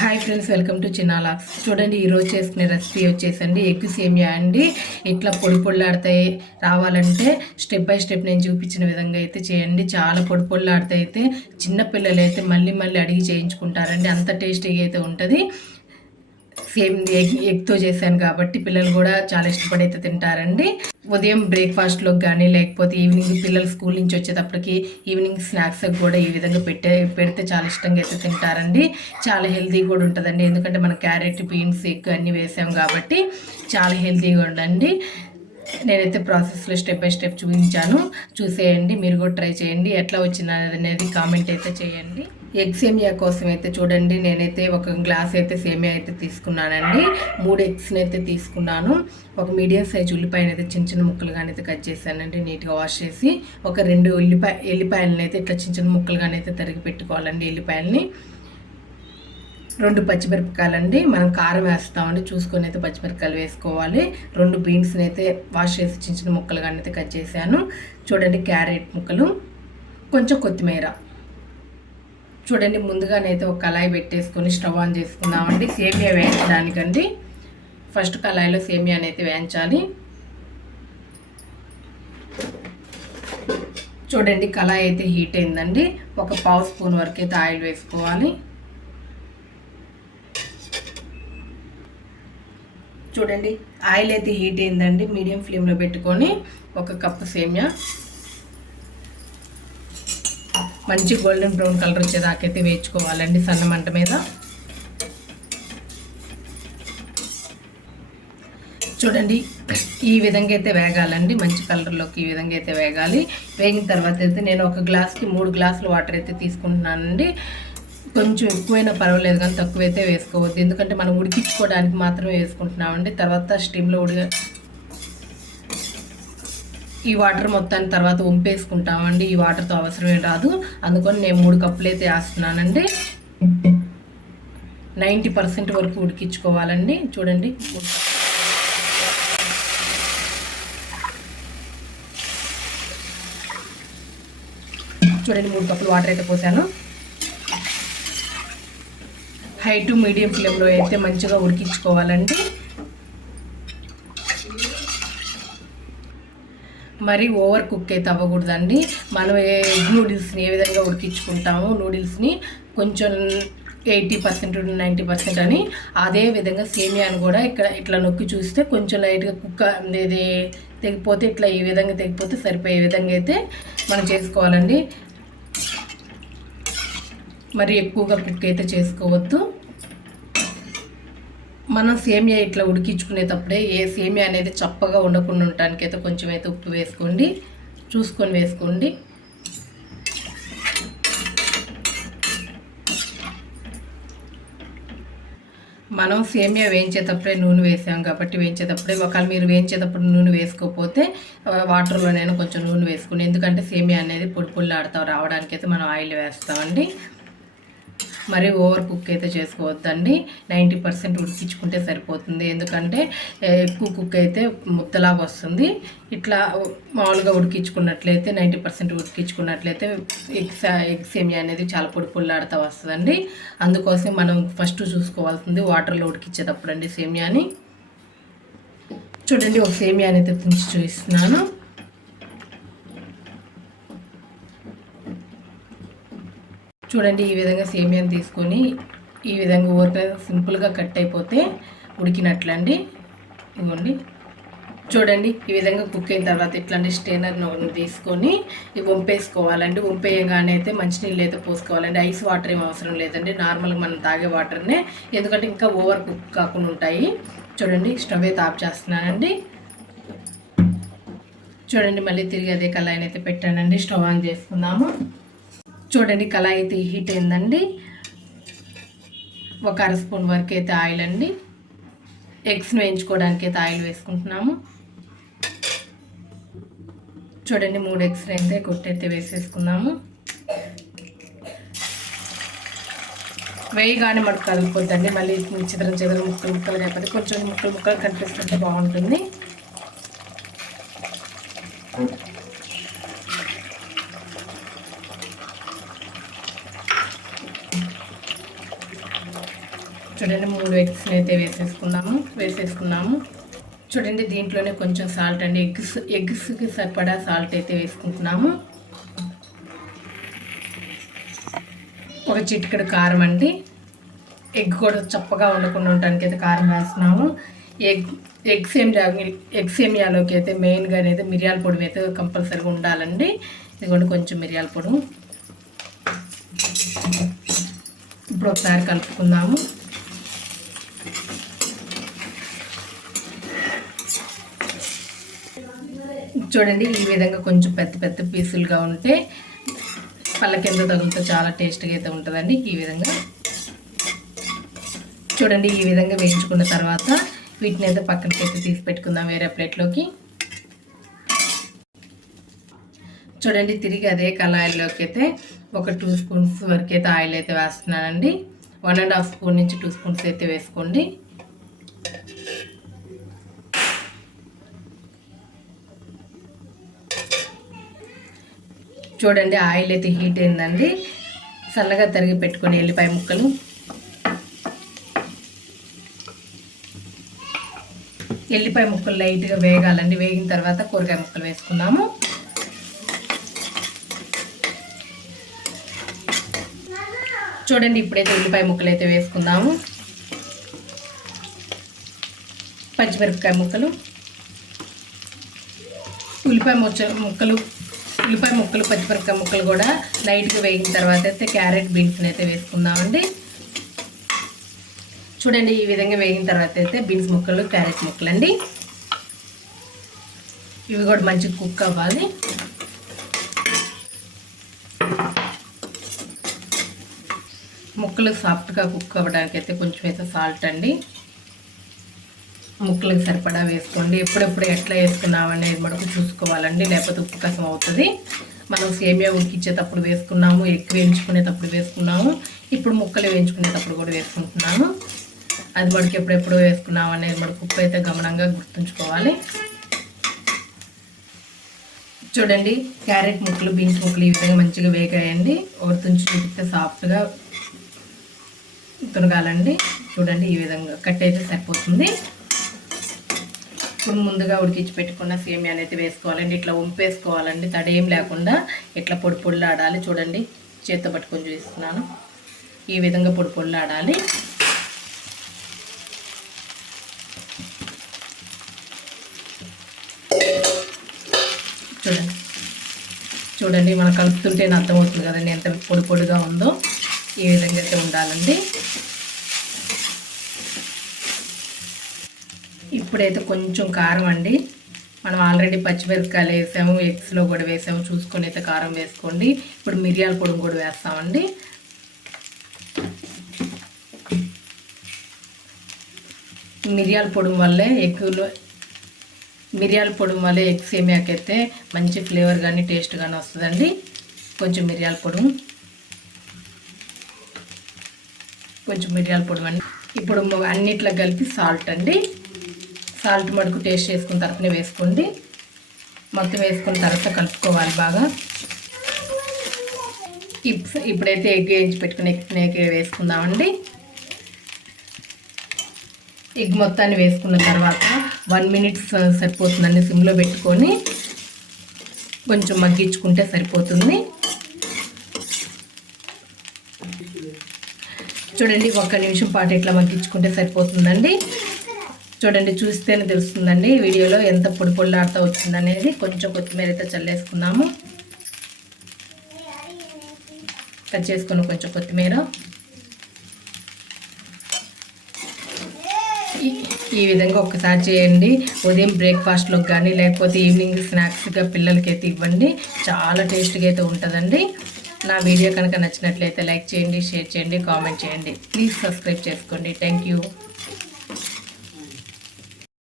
Hi friends welcome to చినాలా చూడండి ఈరోజు చేసుకునే రెసిపీ వచ్చేసండి ఎగ్ సేమియా అండి. ఇట్లా పొడి పొడిలాడతాయి రావాలంటే స్టెప్ బై స్టెప్ నేను చూపించిన విధంగా అయితే చేయండి. చాలా పొడి పొడిలాడతాయి అయితే చిన్న పిల్లలు అయితే మళ్ళీ మళ్ళీ అడిగి చేయించుకుంటారండి. అంత టేస్టీగా అయితే ఉంటుంది. సేమ్ ఎగ్ ఎగ్తో చేశాను కాబట్టి పిల్లలు కూడా చాలా ఇష్టపడి అయితే తింటారండి. ఉదయం బ్రేక్ఫాస్ట్లో కానీ లేకపోతే ఈవినింగ్ పిల్లలు స్కూల్ నుంచి వచ్చేటప్పటికి ఈవినింగ్ స్నాక్స్ కూడా ఈ విధంగా పెట్టే పెడితే చాలా ఇష్టంగా అయితే తింటారండి. చాలా హెల్తీ కూడా ఉంటుందండి. ఎందుకంటే మనం క్యారెట్ బీన్స్ ఎగ్ అన్నీ వేసాం కాబట్టి చాలా హెల్తీగా ఉండండి నేనైతే ప్రాసెస్లో స్టెప్ బై స్టెప్ చూపించాను. చూసేయండి మీరు కూడా ట్రై చేయండి. ఎట్లా వచ్చినది అనేది కామెంట్ అయితే చేయండి. ఎగ్ సేమియా కోసం అయితే చూడండి నేనైతే ఒక గ్లాస్ అయితే సేమియా అయితే తీసుకున్నానండి. మూడు ఎగ్స్ని అయితే తీసుకున్నాను. ఒక మీడియం సైజ్ ఉల్లిపాయలు అయితే చిన్న చిన్న ముక్కలుగానే అయితే కట్ చేశానండి నీట్గా వాష్ చేసి. ఒక రెండు ఉల్లిపాయ ఎల్లిపాయలని అయితే ఇట్లా చిన్న చిన్న ముక్కలుగానైతే తరిగి పెట్టుకోవాలండి ఎల్లిపాయలని. రెండు పచ్చిమిరపకాయలండి. మనం కారం వేస్తామండి చూసుకొని అయితే పచ్చిమిరపకాయలు వేసుకోవాలి. రెండు బీన్స్ని అయితే వాష్ చేసి చిన్న చిన్న ముక్కలుగానే అయితే కట్ చేశాను. చూడండి క్యారెట్ ముక్కలు. కొంచెం కొత్తిమీర. చూడండి ముందుగానైతే ఒక కళాయి పెట్టేసుకొని స్టవ్ ఆన్ చేసుకుందామండి. సేమియా వేయించడానికండి. ఫస్ట్ కళాయిలో సేమియాని అయితే వేయించాలి. చూడండి కళాయి అయితే హీట్ అయిందండి. ఒక పావు స్పూన్ వరకు అయితే ఆయిల్ వేసుకోవాలి. చూడండి ఆయిల్ అయితే హీట్ అయిందండి. మీడియం ఫ్లేమ్లో పెట్టుకొని ఒక కప్పు సేమియా మంచి గోల్డెన్ బ్రౌన్ కలర్ వచ్చేదాకైతే వేయించుకోవాలండి సన్న మంట మీద. చూడండి ఈ విధంగా అయితే వేగాలండి. మంచి కలర్లోకి ఈ విధంగా అయితే వేగాలి. వేగిన తర్వాత అయితే నేను ఒక గ్లాస్కి మూడు గ్లాసులు వాటర్ అయితే తీసుకుంటున్నానండి. కొంచెం ఎక్కువైనా పర్వాలేదు కానీ తక్కువైతే వేసుకోవద్దు. ఎందుకంటే మనం ఉడికించుకోవడానికి మాత్రమే వేసుకుంటున్నామండి. తర్వాత స్టీమ్లో ఉడిగా ఈ వాటర్ మొత్తాన్ని తర్వాత వంపేసుకుంటామండి. ఈ వాటర్తో అవసరమే రాదు. అందుకని నేను మూడు కప్పులు అయితే వేస్తున్నానండి. నైంటీ పర్సెంట్ వరకు ఉడికించుకోవాలండి. చూడండి. చూడండి మూడు కప్పులు వాటర్ అయితే పోసాను. హై టు మీడియం ఫ్లేమ్లో అయితే మంచిగా ఉడికించుకోవాలండి. మరి ఓవర్ కుక్ అయితే అవ్వకూడదండి. మనం ఎగ్ నూడిల్స్ని ఏ విధంగా ఉడికించుకుంటామో నూడిల్స్ని కొంచెం ఎయిటీ పర్సెంట్ నైంటీ పర్సెంట్ అని అదే విధంగా సేమియాని కూడా ఇక్కడ ఇట్లా నొక్కి చూస్తే కొంచెం లైట్గా కుక్క ఇది తెగిపోతే ఇట్లా ఈ విధంగా తెగిపోతే సరిపోయే విధంగా అయితే మనం చేసుకోవాలండి. మరి ఎక్కువగా కుక్ అయితే చేసుకోవద్దు. మనం సేమియా ఇట్లా ఉడికించుకునేటప్పుడే ఏ సేమియా అనేది చప్పగా ఉండకుండా ఉండటానికి అయితే కొంచెం అయితే ఉప్పు వేసుకోండి చూసుకొని వేసుకోండి. మనం సేమియా వేయించేటప్పుడే నూనె వేసాం కాబట్టి వేయించేటప్పుడే ఒకవేళ మీరు వేయించేటప్పుడు నూనె వేసుకోకపోతే వాటర్లోనైనా కొంచెం నూనె వేసుకుని ఎందుకంటే సేమియా అనేది పొడి పొడి రావడానికి అయితే మనం ఆయిల్ వేస్తామండి. మరి ఓవర్ కుక్ అయితే చేసుకోవద్దండి. నైంటీ పర్సెంట్ ఉడికించుకుంటే సరిపోతుంది. ఎందుకంటే ఎక్కువ కుక్ అయితే ముద్దలాగా వస్తుంది. ఇట్లా మామూలుగా ఉడికించుకున్నట్లయితే నైంటీ పర్సెంట్ ఉడికించుకున్నట్లయితే ఎగ్ ఎగ్ సేమియా అనేది చాలా పొడి పొల్లాడుతూ వస్తుందండి. అందుకోసం మనం ఫస్ట్ చూసుకోవాల్సింది వాటర్లో ఉడికించేటప్పుడు అండి సేమియాని. చూడండి ఒక సేమియా అనేది తుంచి చూస్తున్నాను చూడండి ఈ విధంగా సేమియాని తీసుకొని ఈ విధంగా ఊరిక సింపుల్గా కట్ అయిపోతే ఉడికినట్లండి. ఇవ్వండి. చూడండి ఈ విధంగా కుక్ అయిన తర్వాత ఇట్లాంటి స్టేనర్ తీసుకొని ఇవి వంపేసుకోవాలండి. వంపేయగానే అయితే మంచినీళ్ళు అయితే పోసుకోవాలండి. ఐస్ వాటర్ ఏం అవసరం లేదండి. నార్మల్గా మనం తాగే వాటర్నే. ఎందుకంటే ఇంకా ఓవర్ కుక్ కాకుండా ఉంటాయి. చూడండి స్టవ్ అయితే ఆఫ్ చేస్తున్నానండి. చూడండి మళ్ళీ తిరిగి అదే కళాయిని అయితే పెట్టానండి. స్టవ్ ఆన్ చేసుకుందాము. చూడండి కళాయి అయితే హీట్ అయిందండి. ఒక అర స్పూన్ వరకు అయితే ఆయిల్ అండి. ఎగ్స్ను వేయించుకోవడానికి అయితే ఆయిల్ వేసుకుంటున్నాము. చూడండి మూడు ఎగ్స్ అయితే కొట్టయితే వేసేసుకున్నాము. వేయగానే మనకు కలుపుకోద్దండి మళ్ళీ చిత్రం చిత్రం ముక్కలు ముక్కలు కాకపోతే కొంచెం ముక్కలు ముక్కలు కనిపిస్తుంటే బాగుంటుంది. చూడండి మూడు ఎగ్స్ని అయితే వేసేసుకున్నాము వేసేసుకున్నాము. చూడండి దీంట్లోనే కొంచెం సాల్ట్ అండి. ఎగ్స్ ఎగ్స్కి సరిపడా సాల్ట్ అయితే వేసుకుంటున్నాము. ఒక చిటికెడు కారం అండి. ఎగ్ కూడా చప్పగా ఉండకుండా ఉండడానికి అయితే కారం వేస్తున్నాము. ఎగ్ ఎగ్ సేమియా ఎగ్ సేమియాలోకి అయితే మెయిన్గా అనేది మిరియాల పొడి అయితే కంపల్సరీగా ఉండాలండి. ఇదిగోండి కొంచెం మిరియాల పొడి. ఇప్పుడు ఒకసారి కలుపుకుందాము. చూడండి ఈ విధంగా కొంచెం పెద్ద పెద్ద పీసులుగా ఉంటే పళ్ళ కింద తగులుతో చాలా టేస్ట్గా అయితే ఉంటుందండి ఈ విధంగా. చూడండి ఈ విధంగా వేయించుకున్న తర్వాత వీటిని అయితే పక్కనకి అయితే తీసి పెట్టుకుందాం వేరే ప్లేట్లోకి. చూడండి తిరిగి అదే కళాయిల్లోకి అయితే ఒక టూ స్పూన్స్ వరకు అయితే ఆయిల్ అయితే వేస్తున్నానండి. వన్ అండ్ హాఫ్ స్పూన్ నుంచి టూ స్పూన్స్ అయితే వేసుకోండి. చూడండి ఆయిల్ అయితే హీట్ అయిందండి. సన్నగా తరిగి పెట్టుకొని ఎల్లిపాయ ముక్కలు. ఎల్లిపాయ ముక్కలు లైట్గా వేగాలండి. వేగిన తర్వాత కూరగాయ ముక్కలు వేసుకున్నాము చూడండి ఇప్పుడైతే ఉల్లిపాయ ముక్కలు అయితే వేసుకుందాము. పచ్చిమిరపకాయ ముక్కలు. ఉల్లిపాయ ముచ్చ ముక్కలు ఉల్లిపాయ ముక్కలు పచ్చిమిరపకాయ ముక్కలు కూడా లైట్గా వేగిన తర్వాత అయితే క్యారెట్ బీన్స్ని అయితే వేసుకుందామండి. చూడండి ఈ విధంగా వేగిన తర్వాత అయితే బీన్స్ ముక్కలు క్యారెట్ ముక్కలు అండి ఇవి కూడా మంచిగా కుక్ అవ్వాలి. ముక్కలు సాఫ్ట్గా కుక్ అవ్వడానికి అయితే కొంచెం అయితే సాల్ట్ అండి. ముక్కలకు సరిపడా వేసుకోండి. ఎప్పుడెప్పుడు ఎట్లా వేసుకున్నామనేది మనకు చూసుకోవాలండి. లేకపోతే ఉప్పు కసం అవుతుంది. మనం సేమియా ఉడికిచ్చేటప్పుడు వేసుకున్నాము ఎక్కువ వేయించుకునేటప్పుడు వేసుకున్నాము ఇప్పుడు ముక్కలు వేయించుకునేటప్పుడు కూడా వేసుకుంటున్నాము అది మనకి ఎప్పుడెప్పుడు వేసుకున్నాం అనేది మనకు ఉప్పు అయితే గమనంగా గుర్తుంచుకోవాలి. చూడండి క్యారెట్ ముక్కలు బీన్స్ ముక్కలు ఈ విధంగా మంచిగా వేగాయండి. తుంచి చూపిస్తే సాఫ్ట్గా తునగాలండి. చూడండి ఈ విధంగా కట్ అయితే సరిపోతుంది. ఇప్పుడు ముందుగా ఉడికించి పెట్టుకున్న సేమియా అనేది వేసుకోవాలండి. ఇట్లా ఉంపేసుకోవాలండి. తడేం లేకుండా ఇట్లా పొడి పొడిలాడాలి. చూడండి చేత్తో పట్టుకొని చూపిస్తున్నాను. ఈ విధంగా పొడి పొడిలాడాలి. చూడండి. చూడండి మనం కలుపుతుంటే అర్థమవుతుంది కదండి ఎంత పొడి పొడిగా ఉందో. ఈ విధంగా అయితే ఉండాలండి. ఇప్పుడైతే కొంచెం కారం అండి. మనం ఆల్రెడీ పచ్చిమిరపకాయలు వేసాము ఎగ్స్లో కూడా వేసాము చూసుకొని అయితే కారం వేసుకోండి. ఇప్పుడు మిరియాల పొడి కూడా వేస్తామండి. మిరియాల పొడి వల్లే ఎగ్గులో మిరియాల పొడి వల్లే ఎగ్ సేమియాకైతే మంచి ఫ్లేవర్ కానీ టేస్ట్ కానీ వస్తుందండి. కొంచెం మిరియాల పొడి. కొంచెం మిరియాల పొడి అండి. ఇప్పుడు అన్నిట్లో కలిపి సాల్ట్ అండి. సాల్ట్ మడుకు టేస్ట్ చేసుకున్న తర్వాత వేసుకోండి. మొత్తం వేసుకున్న తర్వాత కలుపుకోవాలి బాగా. ఇప్పుడైతే ఎగ్ వేయించి పెట్టుకుని ఎగ్ వేసుకుందామండి. ఎగ్ మొత్తాన్ని వేసుకున్న తర్వాత వన్ మినిట్స్ సరిపోతుందండి సిమ్లో పెట్టుకొని. కొంచెం మగ్గించుకుంటే సరిపోతుంది. చూడండి ఒక్క నిమిషం పాటు ఇట్లా మగ్గించుకుంటే సరిపోతుందండి. చూడండి చూస్తేనే తెలుస్తుందండి వీడియోలో ఎంత పొడి పొడిలాడుతూ వచ్చిందనేది. కొంచెం కొత్తిమీర అయితే చల్లేసుకున్నాము కట్ చేసుకుని కొంచెం కొత్తిమీర. ఈ విధంగా ఒకసారి చేయండి. ఉదయం బ్రేక్ఫాస్ట్లోకి కానీ లేకపోతే ఈవినింగ్ స్నాక్స్గా పిల్లలకైతే ఇవ్వండి. చాలా టేస్ట్గా అయితే ఉంటుందండి. నా వీడియో కనుక నచ్చినట్లయితే లైక్ చేయండి షేర్ చేయండి కామెంట్ చేయండి. ప్లీజ్ సబ్స్క్రైబ్ చేసుకోండి. Thank you.